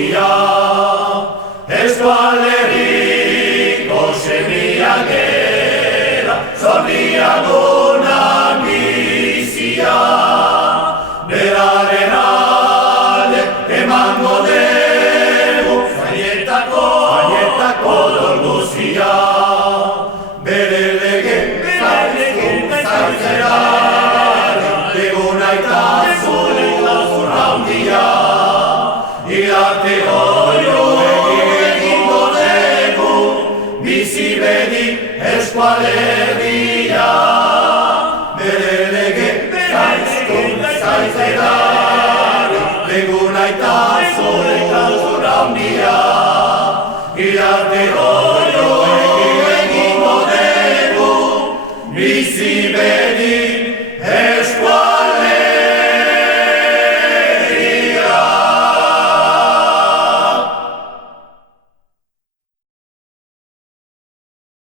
guzia, Eskualeriko semiak gera, zordiagunan bizia. Beraren alde emango dugu, zainetako odol guzia. Bere lege zaintzera, egunaitasun handia. Irarte goio egingo dugu, bizi bedi Eskualerria. Bere lege zaintzera, egunaitasun handia. Irarte goio egingo dugu, bizi bedi